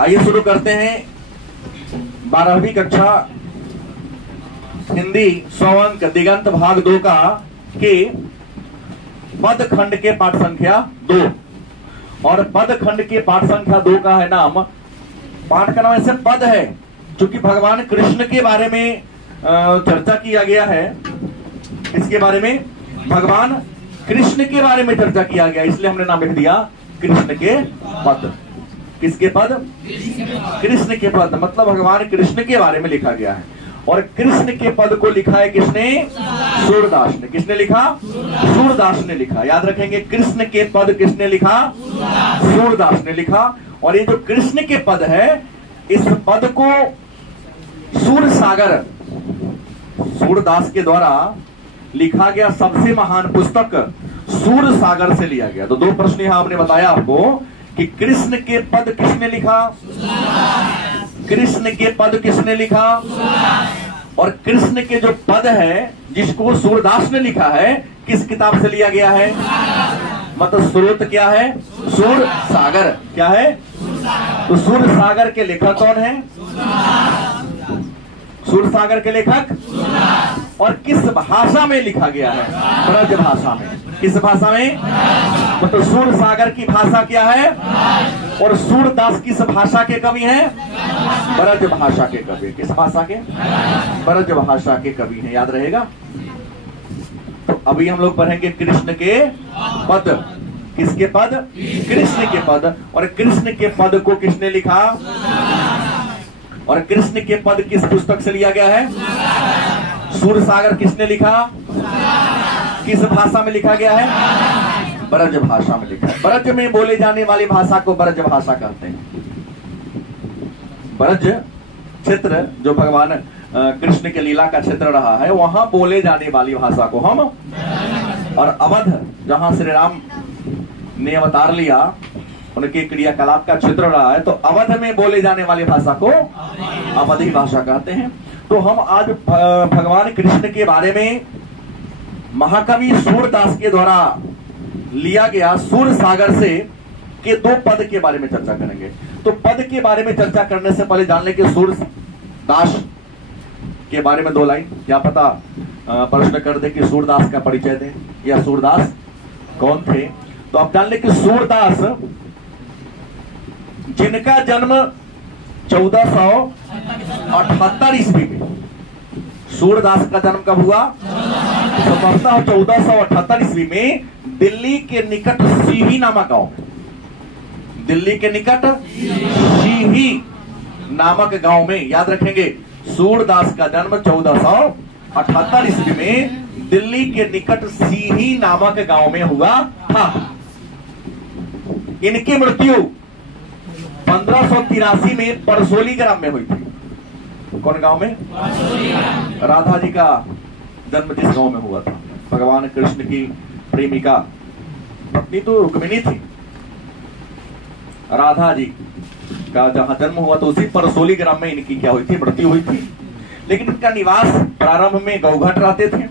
आइए शुरू करते हैं 12वीं कक्षा हिंदी स्वअंक दिगंत भाग 2 का के पद खंड के पाठ संख्या 2। और पद खंड के पाठ संख्या 2 का है नाम, पाठ का नाम ऐसे पद है क्योंकि भगवान कृष्ण के बारे में चर्चा किया गया है। इसके बारे में भगवान कृष्ण के बारे में चर्चा किया गया, इसलिए हमने नाम लिख दिया कृष्ण के पद। किसके पद? कृष्ण के पद, मतलब भगवान कृष्ण के बारे में लिखा गया है। और कृष्ण के पद को लिखा है किसने? सूरदास ने। किसने लिखा? सूरदास ने लिखा। याद रखेंगे, कृष्ण के पद किसने लिखा? सूरदास ने लिखा। और ये जो कृष्ण के पद है, इस पद को सूरसागर सूरदास के द्वारा लिखा गया सबसे महान पुस्तक सूरसागर से लिया गया। तो 2 प्रश्न यहां हमने बताया आपको कि कृष्ण के पद किसने लिखा? कृष्ण के पद किसने लिखा? और कृष्ण के जो पद है जिसको सूरदास ने लिखा है, किस किताब से लिया गया है? मतलब स्रोत क्या है? सूरसागर। क्या है? तो सूरसागर के लेखक कौन है? सूरसागर के लेखक। और किस भाषा में लिखा गया है? ब्रज भाषा में। किस भाषा में? मतलब सूरसागर की भाषा क्या है? और सूरदास किस भाषा के कवि हैं? ब्रज भाषा के कवि। किस भाषा के? ब्रज भाषा के कवि हैं। याद रहेगा। तो अभी हम लोग पढ़ेंगे कृष्ण के पद। किसके पद? कृष्ण के पद। और कृष्ण के पद को किसने लिखा? और कृष्ण के पद किस पुस्तक से लिया गया है? सूरसागर। किसने लिखा? किस भाषा में लिखा गया है? ब्रज भाषा में लिखा है। ब्रज में बोले जाने वाली भाषा को ब्रज भाषा कहते हैं। ब्रज क्षेत्र जो भगवान कृष्ण के लीला का क्षेत्र रहा है, वहां बोले जाने वाली भाषा को हम, और अवध जहां श्री राम ने अवतार लिया, उनके क्रियाकलाप का क्षेत्र रहा है, तो अवध में बोले जाने वाली भाषा को अवधी भाषा कहते हैं। तो हम आज भगवान कृष्ण के बारे में महाकवि सूरदास के द्वारा लिया गया सूरसागर से के 2 पद के बारे में चर्चा करेंगे। तो पद के बारे में चर्चा करने से पहले जान लें कि सूरदास के बारे में 2 लाइन। क्या पता प्रश्न कर दे कि सूरदास का परिचय दें या सूरदास कौन थे। तो आप जान लें कि सूरदास, जिनका जन्म 1478 ईस्वी में, सूरदास का जन्म कब हुआ? संभवतः 1478 ईस्वी में दिल्ली के निकट सीही नामक गांव में, दिल्ली के निकट सीही नामक गांव में। याद रखेंगे, सूरदास का जन्म 1478 ईस्वी में दिल्ली के निकट सीही नामक गांव में हुआ था। इनकी मृत्यु 1583 में परसोली ग्राम में हुई थी। कौन गांव में? राधा जी का जन्म जिस गांव में हुआ था। भगवान कृष्ण की प्रेमिका पत्नी तो रुक्मिणी थी। राधा जी का जहां जन्म हुआ तो उसी परसोली ग्राम में इनकी क्या हुई थी? मृत्यु हुई थी। लेकिन इनका निवास प्रारंभ में गौघट रहते थे।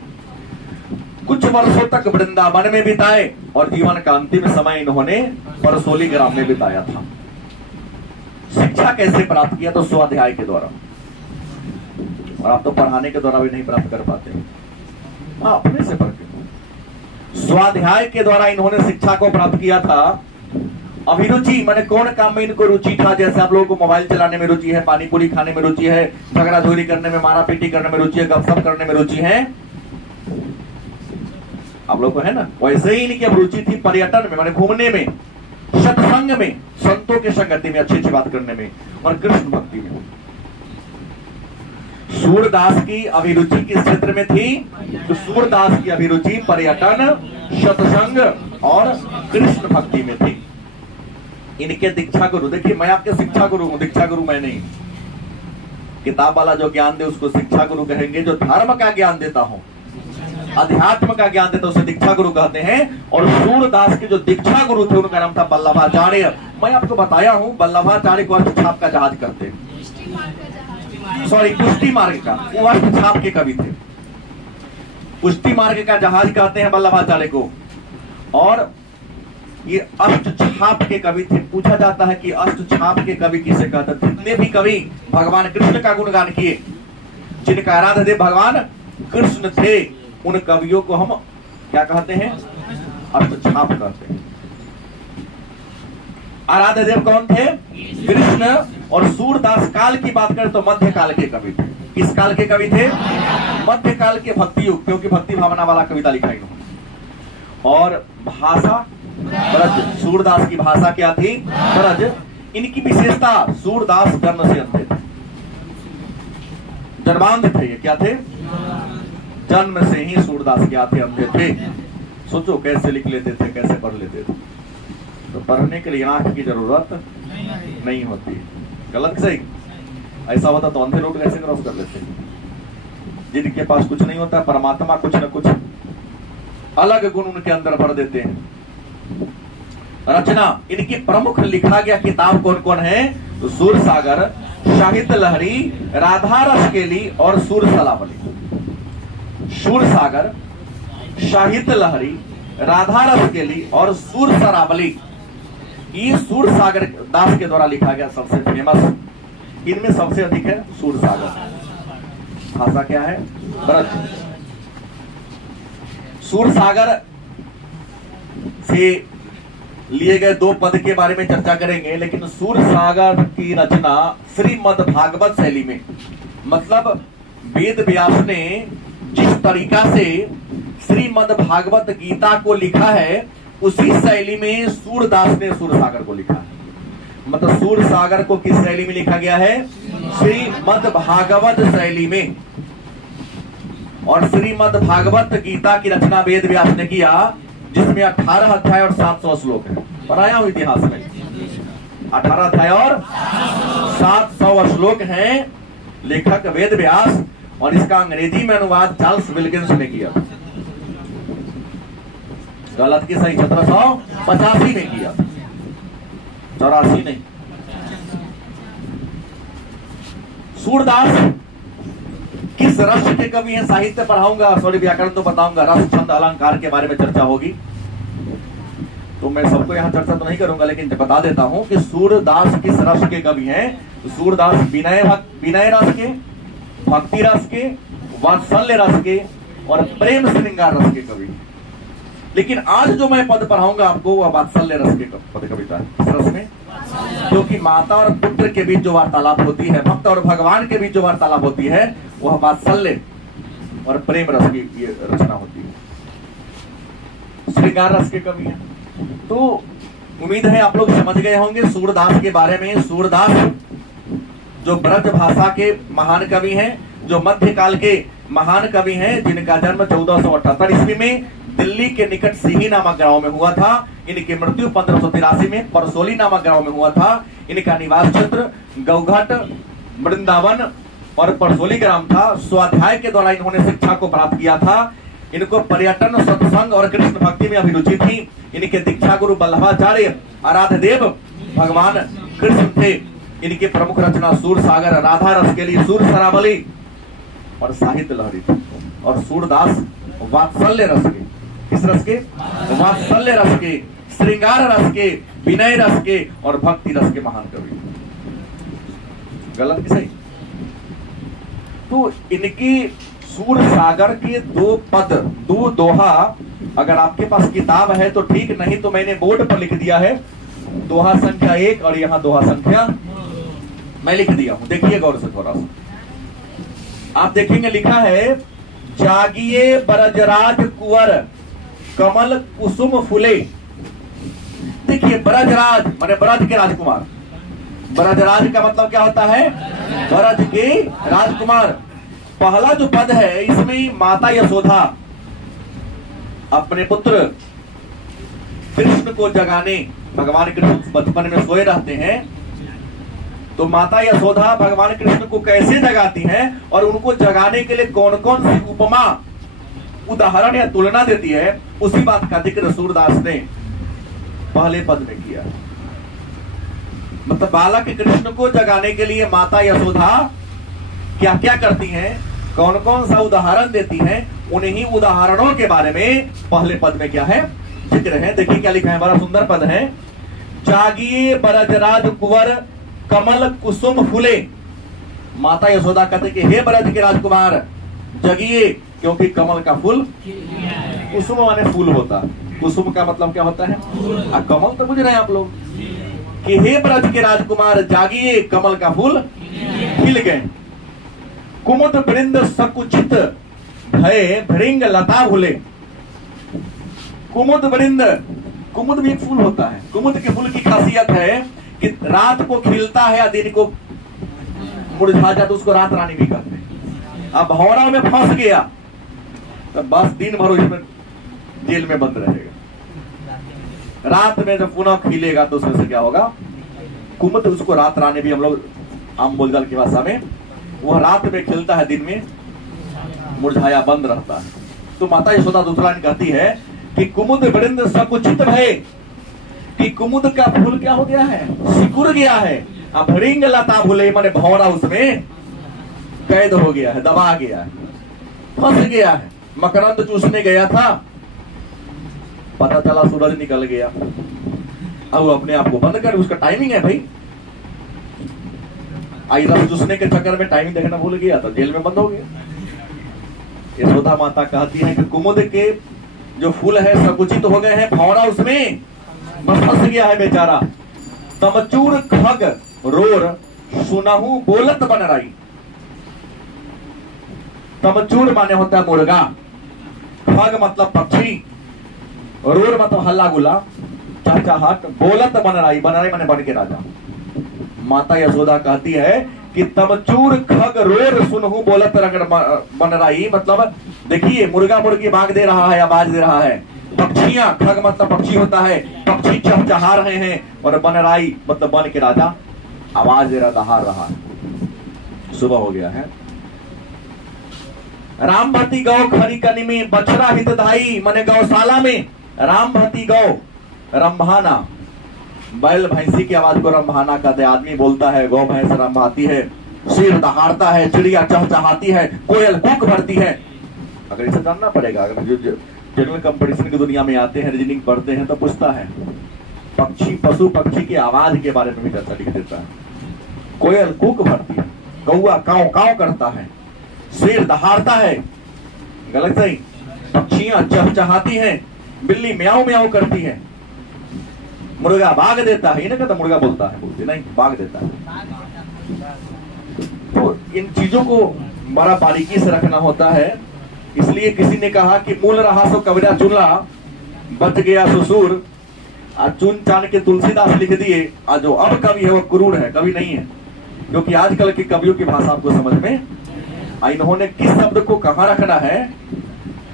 कुछ वर्षों तक वृंदावन में बिताए और जीवन का अंतिम समय इन्होंने परसोली ग्राम में बिताया था। शिक्षा कैसे प्राप्त किया? तो स्वाध्याय के द्वारा। और आप तो पढ़ाने के द्वारा भी नहीं प्राप्त कर पाते। हाँ, अपने से पढ़ के स्वाध्याय के द्वारा इन्होंने शिक्षा को प्राप्त किया था। अभिरुचि माने कौन काम में इनको रुचि था? जैसे आप लोगों को मोबाइल चलाने में रुचि है, पानी पूरी खाने में रुचि है, झगड़ा झोरी करने में, मारा पीटी करने में रुचि है, गपशप करने में रुचि है, आप लोग को है ना। वैसे ही इनकी रुचि थी पर्यटन में, माने घूमने में, सत्संग में, संतों के संगति में, अच्छी अच्छी बात करने में, और कृष्ण भक्ति में। सूरदास की अभिरुचि किस क्षेत्र में थी? तो सूरदास की अभिरुचि पर्यटन, सत्संग और कृष्ण भक्ति में थी। इनके दीक्षा गुरु, देखिए मैं आपके शिक्षा गुरु हूं, दीक्षा गुरु मैं नहीं। किताब वाला जो ज्ञान दे उसको शिक्षा गुरु कहेंगे। जो धर्म का ज्ञान देता हूं, अध्यात्म का ज्ञान देता उसे दीक्षा गुरु कहते हैं। और सूरदास के जो दीक्षा गुरु थे उनका नाम था वल्लभाचार्य। मैं आपको बताया हूं, वल्लभाचार्य को अर्थछाप का जहाज करते हैं, सॉरी पुष्टि मार्ग का, वो अर्थछाप के कवि थे। पुष्टि मार्ग का जहाज कहते हैं वल्लभाचार्य को। और ये अष्टछाप छाप के कवि थे। पूछा जाता है कि अष्ट छाप के कवि किसे कहते थे। जितने भी कवि भगवान कृष्ण का गुणगान किए, जिनका आराध्य देव भगवान कृष्ण थे, उन कवियों को हम क्या कहते हैं? अष्ट छाप कहते हैं। आराध्य देव कौन थे? कृष्ण। और सूरदास काल की बात करें तो मध्य काल के कवि थे। किस काल के कवि थे? मध्य काल के भक्ति युग, क्योंकि भक्ति भावना वाला कविता लिखा इन्होंने। और भाषा ब्रज, सूरदास की भाषा क्या थी? ब्रज। इनकी विशेषता, सूरदास जन्म से अंधे थे, जन्मांध थे। ये क्या थे? जन्म से ही सूरदास क्या थे? अंधे थे। सोचो कैसे लिख लेते थे, कैसे पढ़ लेते थे। तो पढ़ने के लिए आंख की जरूरत नहीं होती। गलत सही? ऐसा होता तो अंधे लोग कैसे क्रॉस कर लेते? जिनके पास कुछ नहीं होता, परमात्मा कुछ न कुछ अलग गुण उनके अंदर भर देते हैं। रचना इनकी प्रमुख लिखा गया किताब कौन कौन है? तो सूर सागर, साहित्य लहरी, राधा रस केली और सूर सरावली। सूर सागर, साहित्य लहरी, राधा रस केली और सूर सरावली, ये सूर सागर दास के द्वारा लिखा गया सबसे फेमस। इनमें सबसे अधिक है सूर सागर। भाषा क्या है? ब्रज। सूर सागर से लिए गए 2 पद के बारे में चर्चा करेंगे, लेकिन सूर सागर की रचना श्रीमद् भागवत शैली में, मतलब वेद व्यास ने जिस तरीका से श्रीमद् भागवत गीता को लिखा है, उसी शैली में सूरदास ने सूर सागर को लिखा है। मतलब सूर सागर को किस शैली में लिखा गया है? श्रीमद् भागवत शैली में। और श्रीमद् भागवत गीता की रचना वेद व्यास ने किया, जिसमें 18 अध्याय और 700 श्लोक है। पढ़ाया हूं इतिहास में, 18 अध्याय और 700 श्लोक हैं। लेखक वेद व्यास, और इसका अंग्रेजी में अनुवाद चार्ल्स विल्किंस ने किया। गलत की सही 1785 में किया, 84 नहीं। सूरदास किस रस के कवि हैं? साहित्य पढ़ाऊंगा, सॉरी व्याकरण तो बताऊंगा, रस छंद अलंकार के बारे में चर्चा होगी, तो मैं सबको यहाँ चर्चा तो नहीं करूंगा, लेकिन बता देता हूं कि सूरदास किस रस के कवि हैं। सूरदास विनय रस के, भक्ति रस के, वात्सल्य रस के और प्रेम श्रृंगार रस के कवि। लेकिन आज जो मैं पद पढ़ाऊंगा आपको, वह वात्सल्य रस के पद कविता है। इस रस में क्योंकि माता और पुत्र के बीच जो वार्तालाप होती है, भक्त और भगवान के बीच जो वार्तालाप होती है, वह वात्सल्य और प्रेम रस की ये रचना होती है। श्रृंगार रस के कवि हैं। तो उम्मीद है आप लोग समझ गए होंगे सूरदास के बारे में। सूरदास जो ब्रज भाषा के महान कवि हैं, जो मध्यकाल के महान कवि हैं, जिनका जन्म 1478 ईस्वी में दिल्ली के निकट सिही नामक गांव में हुआ था। इनकी मृत्यु 1583 में परसोली नामक गांव में हुआ था। इनका निवास क्षेत्र गौघट, वृंदावन और परसोली ग्राम था। स्वाध्याय के द्वारा इन्होंने शिक्षा को प्राप्त किया था। इनको पर्यटन, सत्संग और कृष्ण भक्ति में अभिरुचि थी। इनके दीक्षा गुरु वल्लभाचार्य आराध्य देव भगवान कृष्ण थे। इनकी प्रमुख रचना सूर सागर, राधा रस के लिए सूर सरावली और साहित्य लहरी थी। और सूरदास वात्सल्य रस के, किस रस के? वात्सल्य रस के, श्रृंगार रस के, विनय रस के और भक्ति रस के महान कवि। गलत की सही? तो इनकी सूर सागर के 2 पद, 2 दोहा, अगर आपके पास किताब है तो ठीक, नहीं तो मैंने बोर्ड पर लिख दिया है। दोहा संख्या 1 और यहाँ दोहा संख्या मैं लिख दिया हूं, देखिए गौर से थोड़ा सा। आप देखेंगे लिखा है, जागिए ब्रजराज कुंवर कमल कुसुम फूले। देखिए ब्रजराज माने ब्रज के राजकुमार। ब्रजराज का मतलब क्या होता है? ब्रज के राजकुमार। पहला जो पद है, इसमें माता यशोदा अपने पुत्र कृष्ण को जगाने, भगवान कृष्ण बचपन में सोए रहते हैं, तो माता यशोदा भगवान कृष्ण को कैसे जगाती हैं और उनको जगाने के लिए कौन कौन सी उपमा, उदाहरण या तुलना देती है, उसी बात का जिक्र सूरदास ने पहले पद में किया। मतलब बालक कृष्ण को जगाने के लिए माता यशोदा क्या क्या करती हैं, कौन कौन सा उदाहरण देती हैं, उन्हीं उदाहरणों के बारे में पहले पद में क्या है? जिक्र है। देखिए क्या लिखा है, बड़ा सुंदर पद है। जागिए बरजराज कुंवर कमल कुसुम फूले। माता यशोदा कहते कि हे ब्रज के राजकुमार जगिए, क्योंकि कमल का फूल, कुसुम माने फूल होता है, कुसुम का मतलब क्या होता है, कमल तो बुझ रहे हैं आप लोग, कि हे ब्रज के राजकुमार जागिए, कमल का फूल खिल गए। कुमुद वृंद सकुचित भय भृंग लता भूले। कुमुद वृंद, कुमुद भी एक फूल होता है। कुमुद के फूल की खासियत है कि रात को खिलता है या दिन को मुरझा जाता, उसको रात रानी भी कहते हैं। अब भौरा में फंस गया तो बस दिन भर इसमें जेल में बंद रहेगा। रात में जब पुनः खिलेगा तो उसमें से क्या होगा, कुमुद, उसको रात रानी भी हम लोग आम बोलचाल की भाषा में, वह रात में खिलता है, दिन में मुरझाया बंद रहता है। तो माता यशोदा दूसरा लाइन कहती है कि कुमुद वृंद सकुचित भय, कि कुमुद का फूल क्या हो गया है, सिकुड़ गया है। अब भृंग लता भूले माने भौरा उसमें कैद हो गया है, दबा गया है, फंस गया है। मकरंद चूसने गया था, पता चला सूरज निकल गया, अब वो अपने आप को बंद कर, उसका टाइमिंग है भाई। आई रस चूसने के चक्कर में टाइमिंग देखना भूल गया तो जेल में बंद हो गया। यशोदा माता कहती है कि कुमुद के जो फूल है संकुचित हो गए हैं, भौरा उसमें फंस गया है बेचारा। तमचूर खग रोर सुनहु बोलत बन रही। तमचूर माने होता है मुर्गा, खग मतलब पक्षी, रोर मतलब हल्ला गुला, चहचहाट, बोलत बन रही माने बन के राजा। माता यशोदा कहती है कि तमचूर खग रोर सुनहु बोलत बन रही, मतलब देखिए मुर्गा मुर्गी भाग दे रहा है, आवाज दे रहा है। पक्षियां, खग मतलब पक्षी होता है, पक्षी चहचहा रहे हैं, और बनराई मतलब बन के राजा आवाज दे रहा, दहाड़ रहा है। सुबह हो गया है। राम भती गौ खरी कनी में बछड़ा हितधाई, माने गौशाला में राम भती गौ, रंभाना, बैल भैंसी की आवाज को रंभाना कहते हैं। आदमी बोलता है, गौ भैंस रंभाती है, शेर दहाड़ता है, चिड़िया चहचहाती है, कोयल कूक भरती है। अगर इसे जानना पड़ेगा, अगर जो जनरल कंपटीशन की दुनिया में आते हैं, रीजनिंग पढ़ते हैं तो पूछता है, पक्षी पशु पक्षी की आवाज के बारे में भी चर्चा लिख देता है। कोयल कूक भरती है, कौआ काव काव करता है, शेर दहाड़ता है, गलत सही, पक्षियां चहचहाती हैं, बिल्ली म्याऊ म्याऊ करती है, मुर्गा भाग देता है। ये नहीं कहता मुर्गा बोलता है, बोलते नहीं, भाग देता है। तो इन चीजों को बड़ा बारीकी से रखना होता है। इसलिए किसी ने कहा कि मूल रहा सो कबीरा चूल्हा, बच गया ससुर, चुन चान के तुलसीदास लिख दिए। जो अब कवि है वो क्रूर है, कवि नहीं है, क्योंकि आजकल के कवियों की भाषा आपको समझ में, इन्होंने किस शब्द को कहाँ रखना है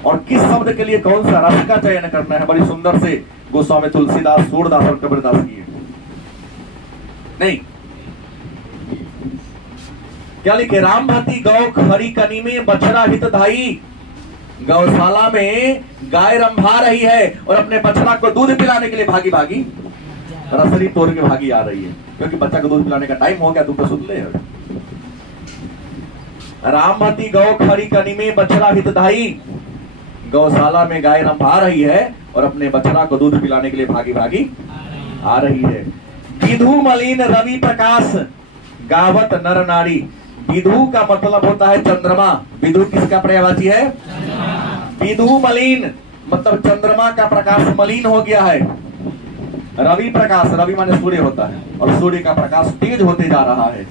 और किस शब्द के लिए कौन सा रस का चयन करना है, बड़ी सुंदर से गोस्वामी तुलसीदास, सूरदास और कबीरदास की नहीं। क्या लिखे, राम भती गौ खरी कनी में बछड़ा हितधाई, गौशाला में गाय रंभा रही है और अपने बछड़ा को दूध पिलाने के लिए भागी भागी रसरी तोड़ के भागी आ रही है, क्योंकि बच्चा को दूध पिलाने का टाइम हो गया, तू तो सुन ले। रामवती गौ खरी कनी में बछड़ा हितधाई, गौशाला में गाय रंभा रही है और अपने बछड़ा को दूध पिलाने के लिए भागी भागी आ रही है। विधु मलिन रवि प्रकाश गावत नर नारी। विधु का मतलब होता है चंद्रमा। विधु किसका पर्यायवाची है, विधु मलिन मतलब चंद्रमा का प्रकाश मलिन हो गया है। रवि प्रकाश, रवि माने सूर्य होता है, और सूर्य का प्रकाश तेज होते जा रहा है।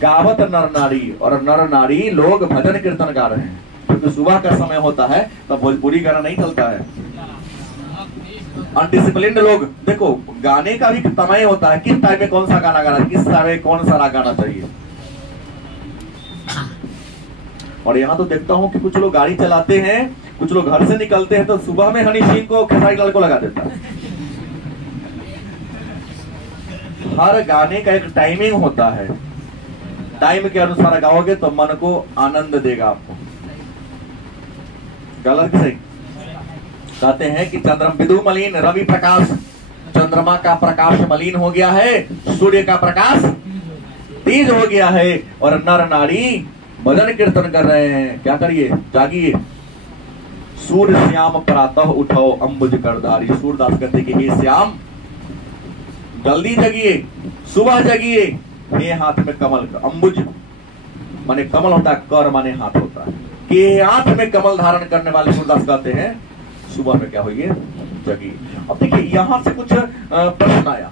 गावत नर नारी, और नर नारी लोग भजन कीर्तन गा रहे हैं, क्योंकि सुबह का समय होता है तब भोजपुरी गाना नहीं चलता है। अनडिसिप्लिन्ड लोग, देखो गाने का भी समय होता है, किस टाइम में कौन सा गाना गाना, किस टाइम में कौन सा गाना चाहिए। और यहाँ तो देखता हूँ कि कुछ लोग गाड़ी चलाते हैं, कुछ लोग घर से निकलते हैं तो सुबह में हनी सिंह को, खेसारी लाल को लगा देता है। हर गाने का एक टाइमिंग होता है, टाइम के अनुसार गाओगे तो मन को आनंद देगा आपको। गलत की सही। कहते हैं कि चंद्रम विधु मलिन रवि प्रकाश, चंद्रमा का प्रकाश मलिन हो गया है, सूर्य का प्रकाश तेज हो गया है, और नर नारी भजन कीर्तन कर रहे हैं। क्या करिए, जागिए। सूर्य श्याम प्रातः उठो अंबुज करधारी। सूरदास कहते कि हे श्याम, जल्दी जगिए, सुबह जगिए, हे हाथ में कमल, अंबुज माने कमल होता है, कर माने हाथ होता है, कि हाथ में कमल धारण करने वाले सूरदास कहते हैं सुबह में क्या होइए, जगिए। अब देखिए यहां से कुछ प्रश्न आया,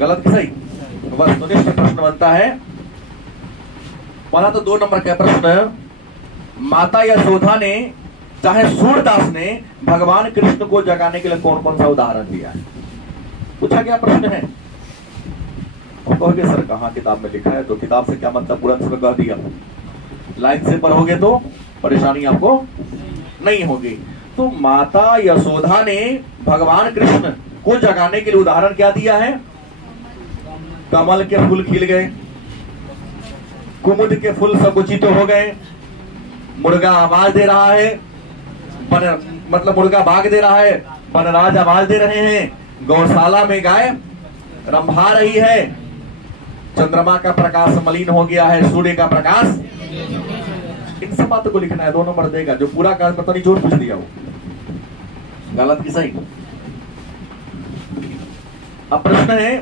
गलत कि सही, वस्तुनिष्ठ प्रश्न बनता है। पहला तो 2 नंबर का प्रश्न, माता यशोदा ने चाहे सूरदास ने भगवान कृष्ण को जगाने के लिए कौन कौन सा उदाहरण दिया है, पूछा गया प्रश्न है। और कहोगे सर कहाँ किताब में लिखा है, तो किताब से क्या मतलब, पूरा से कह दिया, लाइन से पढ़ोगे तो परेशानी आपको नहीं होगी। तो माता यशोदा ने भगवान कृष्ण को जगाने के लिए उदाहरण क्या दिया है, कमल के फूल खिल गए, कुमुद के फूल संकुचित हो गए, मुर्गा आवाज दे रहा है, मतलब मुर्गा भाग दे रहा है, वनराज आवाज दे रहे हैं, गौशाला में गाय रंभा रही है, चंद्रमा का प्रकाश मलिन हो गया है, सूर्य का प्रकाश, इन सब बातों को लिखना है। 2 नंबर देगा, जो पूरा काज पता नहीं जोर पूछ दिया वो, गलत की सही। अब प्रश्न है,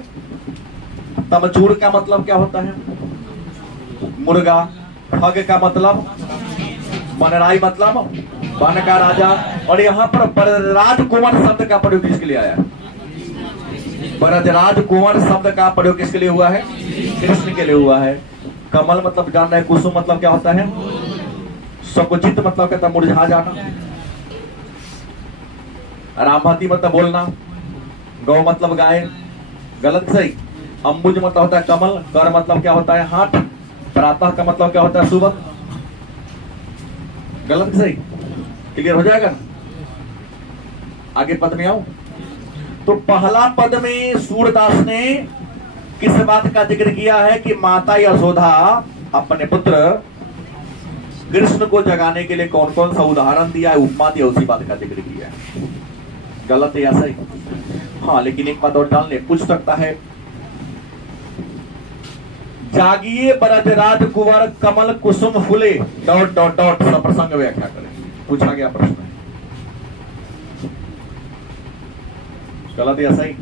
तमचूर का मतलब क्या होता है, मुर्गा, खग का मतलब, वनराई मतलब वन का राजा, और यहाँ पर बरराज कुंवर शब्द का प्रयोग किसके लिए आया है, बरराज कुंवर शब्द का प्रयोग किसके लिए हुआ है, कृष्ण के लिए हुआ है। कमल मतलब जान रहे, कुसुम मतलब क्या होता है, संकुचित मतलब कहता है मुरझा जाना, रामहति मतलब बोलना, गौ मतलब गाय, गलत सही। अंबुज मतलब होता है कमल, कर मतलब क्या होता है हाथ, प्रातः का मतलब क्या होता है सुबह, गलत सही, क्लियर हो जाएगा। आगे पद में आओ, तो पहला पद में सूरदास ने किस बात का जिक्र किया है कि माता यशोदा अपने पुत्र कृष्ण को जगाने के लिए कौन कौन सा उदाहरण दिया है, उपमा दिया, उसी बात का जिक्र किया है। गलत है या सही? हाँ, लेकिन एक बात और जान ले, पूछ सकता है, जागिए बरजराज कुंवर कमल कुसुम फूले डॉट डॉट डॉट सब प्रसंग व्याख्या करें, पूछा गया प्रश्न है। गलत या सही?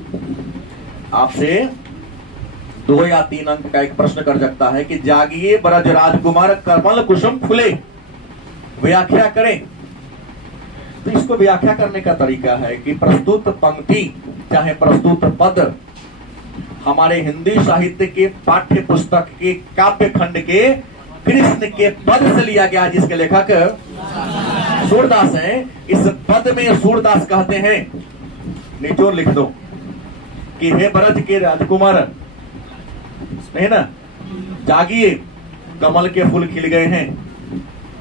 आपसे 2 या 3 अंक का एक प्रश्न कर सकता है कि जागिए बरजराज कुमार कमल कुसुम फूले, व्याख्या करें। तो इसको व्याख्या करने का तरीका है कि प्रस्तुत पंक्ति चाहे प्रस्तुत पद हमारे हिंदी साहित्य के पाठ्य पुस्तक के काव्य खंड के कृष्ण के पद से लिया गया, जिसके लेखक सूरदास हैं। इस पद में सूरदास कहते हैं, निचोड़ लिख दो, कि हे ब्रज के राजकुमार, नहीं ना, जागिए, कमल के फूल खिल गए हैं,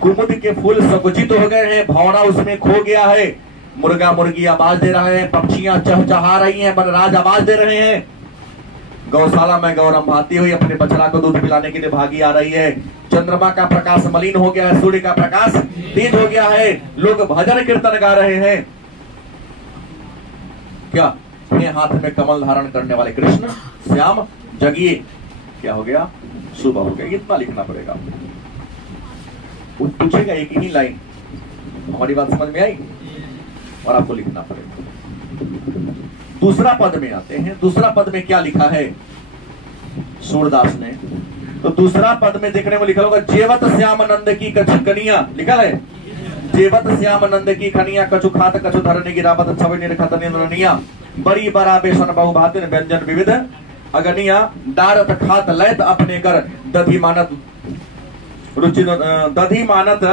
कुमुद के फूल संकुचित हो गए हैं, भौरा उसमें खो गया है, मुर्गा मुर्गी आवाज दे रहे हैं, पक्षियां चहचहा रही हैं, वनराज आवाज दे रहे हैं, गौशाला में गौ रंभाती हुई अपने बछड़ा को दूध पिलाने के लिए भागी आ रही है, चंद्रमा का प्रकाश मलिन हो गया है, सूर्य का प्रकाश तेज हो गया है, लोग भजन कीर्तन गा रहे हैं। क्या ये हाथ में कमल धारण करने वाले कृष्ण श्याम जगिए, क्या हो गया, सुबह हो गया। इतना लिखना पड़ेगा। पूछेगा एक ही लाइन, हमारी बात समझ में आई, और आपको लिखना पड़ेगा। दूसरा पद में आते हैं। दूसरा पद में क्या लिखा है सूरदास ने? तो दूसरा पद में देखने में लिखा होगा, जेवत श्याम नंद की कछु कनिया, लिखा है, जेवत श्याम नंद की कनिया, कछु खात कछु धरने गिरावत छवि निरखत निरनिया, बड़ी बड़ा बेसन बहुभातिन व्यंजन विविध अगनिया, दारत खात लैत अपने कर, दधी मानत रुचि, दधी मानत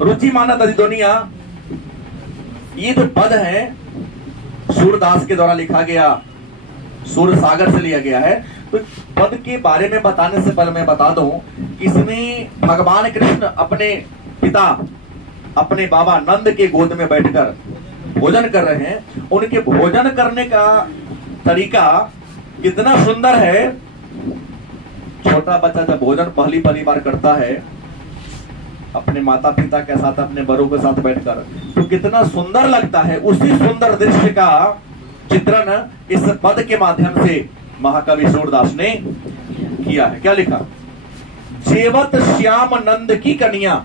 रुचि मानत अधिदोनिया। ये जो पद है सूरदास के द्वारा लिखा गया, सूर सागर से लिया गया है। तो पद के बारे में बताने से पहले मैं बता दूं, इसमें भगवान कृष्ण अपने पिता, अपने बाबा नंद के गोद में बैठकर भोजन कर रहे हैं। उनके भोजन करने का तरीका कितना सुंदर है। छोटा बच्चा जब भोजन पहली बार करता है अपने माता पिता के साथ, अपने बड़ों के साथ बैठकर, तो कितना सुंदर लगता है। उसी सुंदर दृश्य का चित्रण इस पद के माध्यम से महाकवि सूरदास ने किया है। क्या लिखा? जेवत श्याम नंद की कन्या।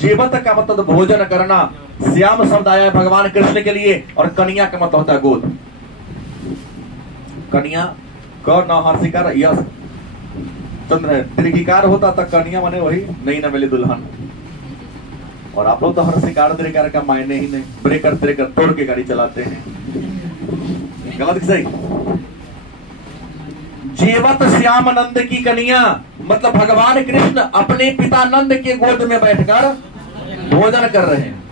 जेवत का मतलब भोजन करना, श्याम शब्द आया है भगवान कृष्ण के लिए, और कन्या का मतलब होता है गोद। कन्या क न हर्षिकार यस चंद्र दीर्घिकार होता तो कन्या माने वही नई नवेली दुल्हन। और आप लोग तो हर्षिकार दीर्घिकार का मायने ही नहीं, ब्रेकर त्रेकर तोड़ के गाड़ी चलाते हैं। गलत कि सही? जेवत श्याम नंद की कन्या मतलब भगवान कृष्ण अपने पिता नंद के गोद में बैठकर भोजन कर रहे हैं।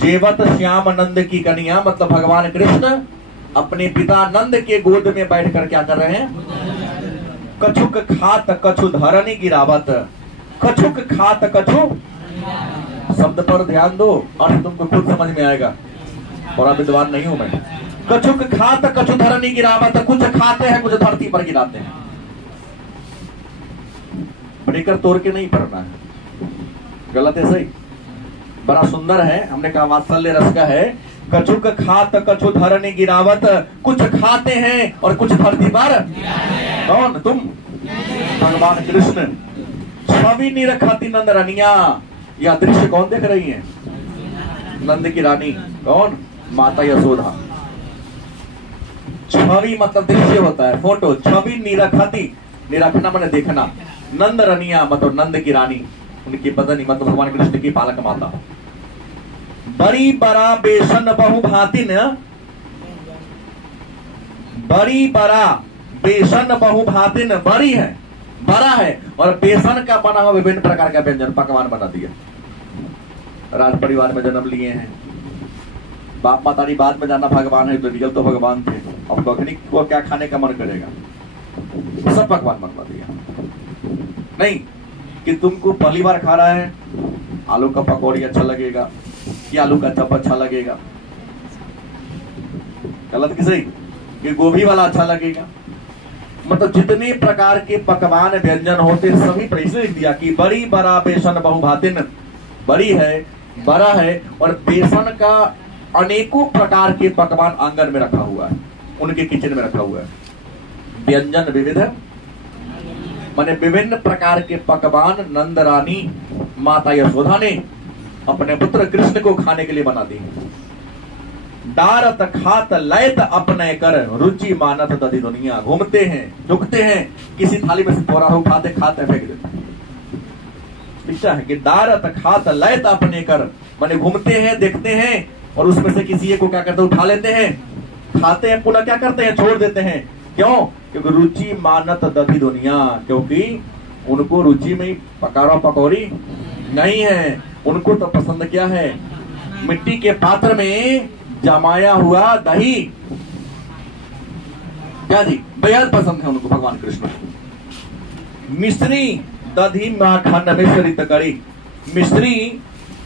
जेवत श्याम नंद की कन्या मतलब भगवान कृष्ण अपने पिता नंद के गोद में बैठकर क्या कर रहे हैं? कछुक खात कछु धरनी गिरावत। कछुक खात कछु शब्द पर ध्यान दो, अर्थ तुमको खुद समझ में आएगा, और विद्वान नहीं हूं मैं। कछुक खात कछु धरनी गिरावत, कुछ खाते हैं कुछ धरती पर गिराते हैं। ब्रेकर तोड़ के नहीं पढ़ना है, गलत है सही? बड़ा सुंदर है, हमने कहा वात्सल्य रस का है। कछुक खात कछु धरनी गिरावत, कुछ खाते हैं और कुछ धरती पर। कौन? तुम भगवान कृष्ण। छवि निरखती नंद रनिया, यह दृश्य कौन देख रही है? नंद की रानी। कौन? माता यशोदा। छवि मतलब दृश्य होता है, फोटो। छवि निरखती, निरखना माने देखना। नंद रनिया मतलब नंद की रानी, उनकी पत्नी मतलब भगवान कृष्ण की पालक माता। बड़ी बड़ा बेसन बहु भातिन, बड़ी बड़ा बेसन बहु भातिन, बड़ी है बड़ा है और बेसन का बना हुआ विभिन्न प्रकार का व्यंजन पकवान बना दिया। राज परिवार में जन्म लिए हैं, बाप मातारी बाद में जाना भगवान है, तो रियल तो भगवान थे। अब कखनी को क्या खाने का मन करेगा? सब पकवान बनवा दिया। नहीं कि तुमको पहली बार खा रहा है, आलू का पकौड़ी अच्छा लगेगा कि आलू का चप अच्छा लगेगा? गलत कि सही? कि गोभी वाला अच्छा लगेगा? मतलब जितने प्रकार के पकवान व्यंजन होते सभी पर इसलिए लिख दिया कि बड़ी बड़ा बेसन बहुभातिन, बड़ी है बड़ा है और बेसन का अनेकों प्रकार के पकवान आंगन में रखा हुआ है, उनके किचन में रखा हुआ है। व्यंजन विविध है माने विभिन्न प्रकार के पकवान नंद रानी माता यशोदा ने अपने पुत्र कृष्ण को खाने के लिए बना दी। डारत खात लयत अपने कर, रुचि मानत दधी दुनिया। घूमते हैं झुकते हैं, किसी थाली में से थोड़ा हो खाते खाते फेंक देते हैं। लिखता है कि डारत खात लयत अपने कर माने घूमते हैं देखते हैं और उसमें से किसी एक को क्या करते हैं? उठा लेते हैं, खाते हैं, पुनः क्या करते हैं? छोड़ देते हैं। क्यों? क्योंकि रुचि मानत दधी दुनिया, क्योंकि उनको रुचि में पकारा पकौड़ी नहीं है। उनको तो पसंद क्या है? मिट्टी के पात्र में जमाया हुआ दही। क्या जी? बेहद पसंद है उनको भगवान कृष्ण। मिश्री दधी माखन मिश्रित करी, मिश्री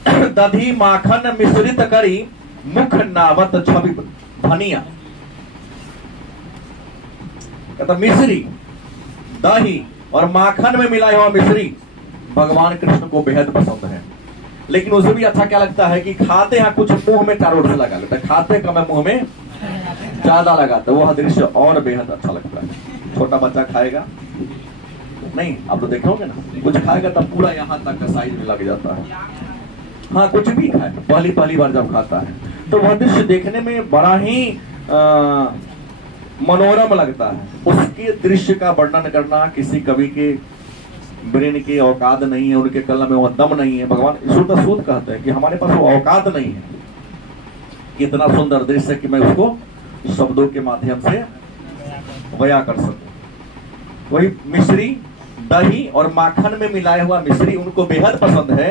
दधी माखन मिश्रित करी, मुख नावत छवि धनिया। कहता मिश्री दही और माखन में मिलाया हुआ मिश्री भगवान कृष्ण को बेहद पसंद है। लेकिन उसे भी अच्छा क्या लगता है कि खाते हैं कुछ मुंह में चारों ओर से लगा लेते, खाते कम है मुंह में ज्यादा लगाते, वह दृश्य और बेहद अच्छा लगता है। छोटा बच्चा खाएगा नहीं, आप तो देखोगे ना, कुछ खाएगा तब पूरा यहाँ तक का साइज में लग जाता है। हाँ कुछ भी खाए, पहली बार जब खाता है तो वह दृश्य देखने में बड़ा ही मनोरम लगता है। उसके दृश्य का वर्णन करना किसी कवि के ब्रेन की औकात नहीं है, उनके कलम में वह दम नहीं है। भगवान सूद कहते हैं कि हमारे पास वो औकात नहीं है इतना सुंदर दृश्य कि मैं उसको शब्दों के माध्यम से बयां कर सकूं। वही मिश्री दही और माखन में मिलाया हुआ मिश्री उनको बेहद पसंद है।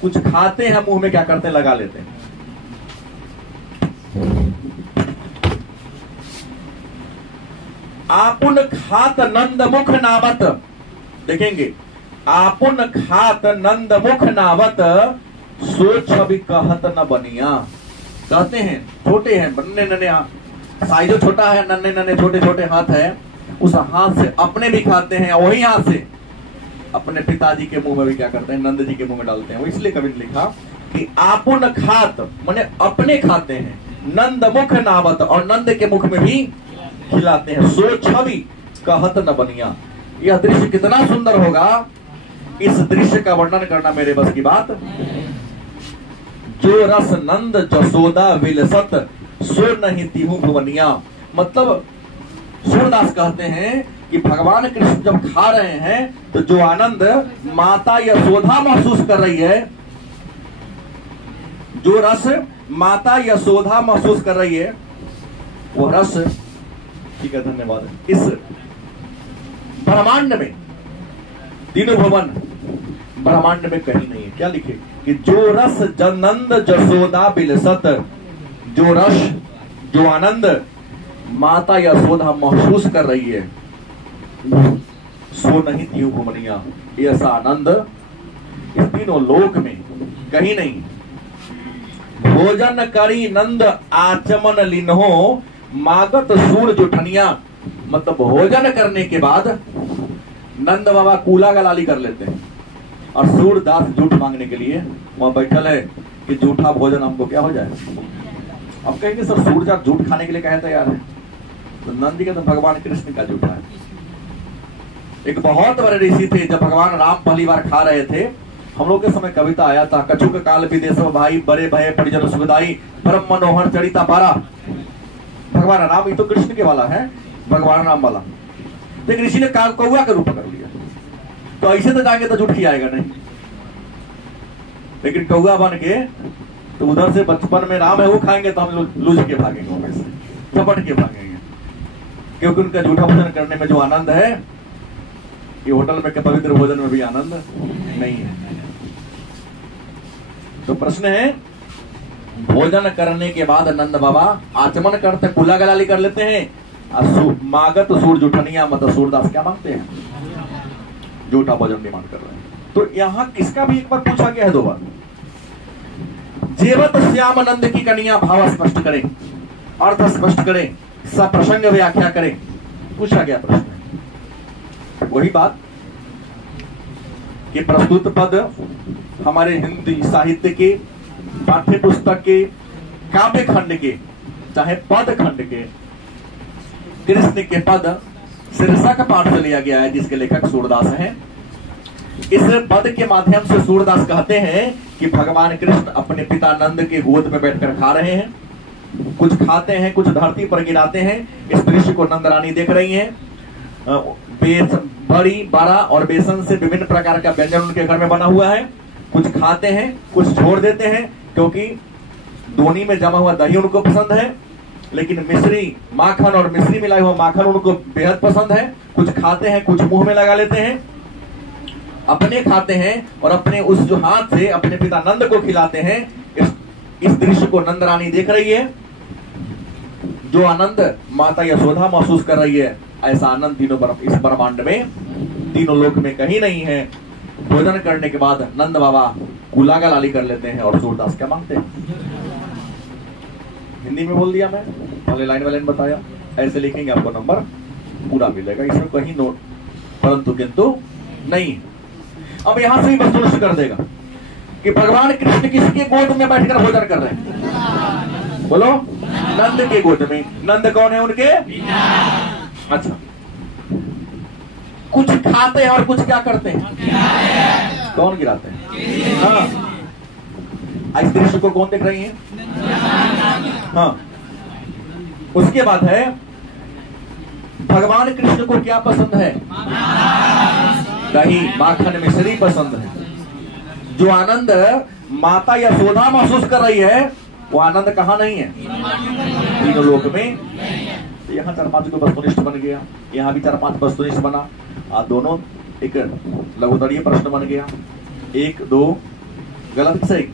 कुछ खाते हैं मुंह में क्या करते हैं? लगा लेते हैं। आपुन खात नंद मुख नावत, देखेंगे आपुन खात नंद मुख नावत, सो छवि कहत न बनिया। कहते हैं छोटे हैं, नन्हे नन्हे साइज छोटा है, नन्हे नन्हे छोटे छोटे हाथ है, उस हाथ से अपने भी खाते हैं, वही हाथ से अपने पिताजी के मुंह में भी क्या करते हैं? नंद जी के मुंह में डालते हैं। वो इसलिए कवि ने लिखा कि आपुन खात माने अपने खाते हैं, नंद मुख नावत और नंद के मुख में भी खिलाते हैं। सो छवि कहत न बनिया। यह दृश्य कितना सुंदर होगा, इस दृश्य का वर्णन करना मेरे बस की बात। जो रस नंद जसोदा विलसत, सो नहीं तिहु भुवनिया। मतलब सूरदास कहते हैं कि भगवान कृष्ण जब खा रहे हैं तो जो आनंद माता यशोदा महसूस कर रही है, जो रस माता यशोदा महसूस कर रही है, वो रस, ठीक है धन्यवाद, इस ब्रह्मांड में, तीनों भुवन ब्रह्मांड में कहीं नहीं है। क्या लिखे कि जो रस जनंद जसोदा बिलसत, जो रस, जो आनंद माता यशोदा महसूस कर रही है, सो नहीं तीनों भुवनिया, ऐसा आनंद इस तीनों लोक में कहीं नहीं। भोजन करी नंद आचमन लिन्हो मागत सूर जुठनिया, मतलब भोजन करने के बाद नंद बाबा कूला गलाली कर लेते हैं और सूरदास झूठ मांगने के लिए वहां बैठल है कि झूठा भोजन हमको क्या हो जाए। अब कहेंगे सर सूरदास झूठ खाने के लिए कहे तैयार है, तो नंद जी का तो भगवान कृष्ण का झूठा है। एक बहुत बड़े ऋषि थे, जब भगवान राम पहली बार खा रहे थे, हम लोग के समय कविता आया था, कछुक काल विदेश भाई बड़े भय परिजन सुखदाई परम मनोहर चरिता पारा। भगवान राम, ये तो कृष्ण के वाला है, भगवान राम वाला। लेकिन ऋषि ने कौआ का रूप पकड़ लिया, तो ऐसे तो जाएंगे तो झूठ खिलाएगा नहीं, लेकिन कौआ बन के तो उधर से बचपन में राम है वो खाएंगे तो हम लूझ के भागेंगे, वहां से झपट के भागेंगे, क्योंकि उनका झूठा भोजन करने में जो आनंद है, ये होटल में के पवित्र भोजन में भी आनंद नहीं है। तो प्रश्न है, भोजन करने के बाद नंद बाबा आचमन करते, कुला गलाली कर लेते हैं, मागत सूर जुठनिया, मतलब सूरदास क्या मांगते हैं, झूठा भोजन डिमांड कर रहे हैं। तो यहाँ किसका भी एक बार पूछा गया है, दो बार। जेवत श्याम नंद की कन्या, भाव स्पष्ट करें, अर्थ स्पष्ट करें, सप्रसंग व्याख्या करें, पूछा गया प्रश्न। वही बात कि प्रस्तुत पद हमारे हिंदी साहित्य के, पाठ्य पुस्तक के, काव्य खंड के, चाहे पद खंड के, कृष्ण के पद शीर्षक पाठ से लिया गया है, जिसके लेखक सूरदास हैं। इस पद के माध्यम से सूरदास कहते हैं कि भगवान कृष्ण अपने पिता नंद के गोद में बैठकर खा रहे हैं, कुछ खाते हैं, कुछ धरती पर गिराते हैं। इस दृश्य को नंद रानी देख रही हैं। बड़ी, बड़ा और बेसन से विभिन्न प्रकार का व्यंजन उनके घर में बना हुआ है। कुछ खाते हैं, कुछ छोड़ देते हैं, क्योंकि दोनी में जमा हुआ दही उनको पसंद है, लेकिन मिश्री माखन और मिश्री मिलाया हुआ माखन उनको बेहद पसंद है। कुछ खाते हैं, कुछ मुंह में लगा लेते हैं, अपने खाते हैं और अपने उस जो हाथ से अपने पिता नंद को खिलाते हैं। इस दृश्य को नंद रानी देख रही है। जो आनंद माता यशोदा महसूस कर रही है, ऐसा आनंद इस ब्रह्मांड में, तीनों लोक में कहीं नहीं है। भोजन करने के बाद नंद बाबा कुला गलाली कर लेते हैं और सूरदास क्या मांगते हैं। हिंदी में बोल दिया मैं, पहले लाइन वाले ने बताया, ऐसे लिखेंगे आपको नंबर पूरा मिलेगा, इसमें कहीं नोट परंतु किंतु नहीं। अब यहां से भी वस्तुनिष्ठ कर देगा कि भगवान कृष्ण किसके गोद में बैठकर भोजन कर रहे हैं, बोलो, नंद के गोद में। नंद कौन है उनके? अच्छा, कुछ खाते हैं और कुछ क्या करते हैं, कौन गिराते हैं? हाँ, इस दृश्य को कौन देख रही है? हाँ। उसके बाद है, भगवान कृष्ण को क्या पसंद है? दही, माखन, मिश्री पसंद है। जो आनंद माता यशोदा महसूस कर रही है, वो आनंद कहाँ नहीं है? तीनों लोक में। तो यहाँ 4-5 को वस्तुनिष्ठ बन गया, यहाँ भी 4-5 वस्तुनिष्ठ बना। दोनों एक लघुतरीय प्रश्न बन गया, 1-2 गलत सही।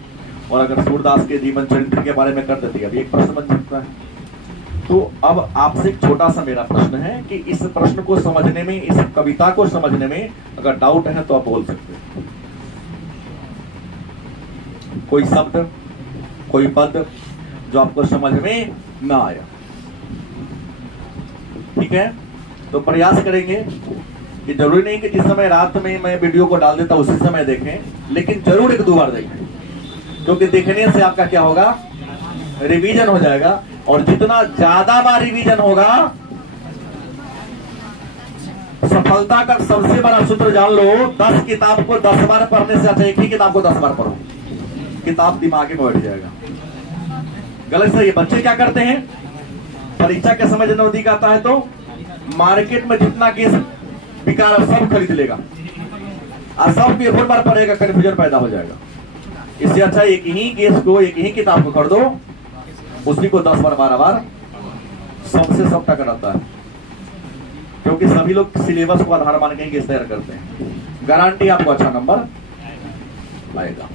और अगर सूरदास के जीवन चरित्र के बारे में कर देती है, अभी एक प्रश्न बन सकता है। तो अब आपसे एक छोटा सा मेरा प्रश्न है कि इस प्रश्न को समझने में, इस कविता को समझने में अगर डाउट है तो आप बोल सकते हैं। कोई शब्द, कोई पद जो आपको समझ में ना आया, ठीक है, तो प्रयास करेंगे कि जरूरी नहीं कि जिस समय रात में मैं वीडियो को डाल देता उसी समय देखें, लेकिन जरूर 1-2 बार देखें, क्योंकि देखने से आपका क्या होगा, रिवीजन हो जाएगा। और जितना ज्यादा बार रिवीजन होगा, सफलता का सबसे बड़ा सूत्र जान लो, 10 किताब को 10 बार पढ़ने से अच्छा एक ही किताब को 10 बार पढ़ो, किताब दिमाग में बैठ जाएगा। गलत सही। बच्चे क्या करते हैं, परीक्षा के समय नजदीक आता है तो मार्केट में जितना केस बिका रहा सब खरीद लेगा और सब भी एक बार पढ़ेगा, कंफ्यूजन पैदा हो जाएगा। इससे अच्छा एक ही केस को, एक ही किताब को खरीदो, उसी को 10 बार 12 बार सबसे सब टक रहता है, क्योंकि सभी लोग सिलेबस को आधार मान के ही केस तैयार करते हैं। गारंटी आपको अच्छा नंबर लाएगा।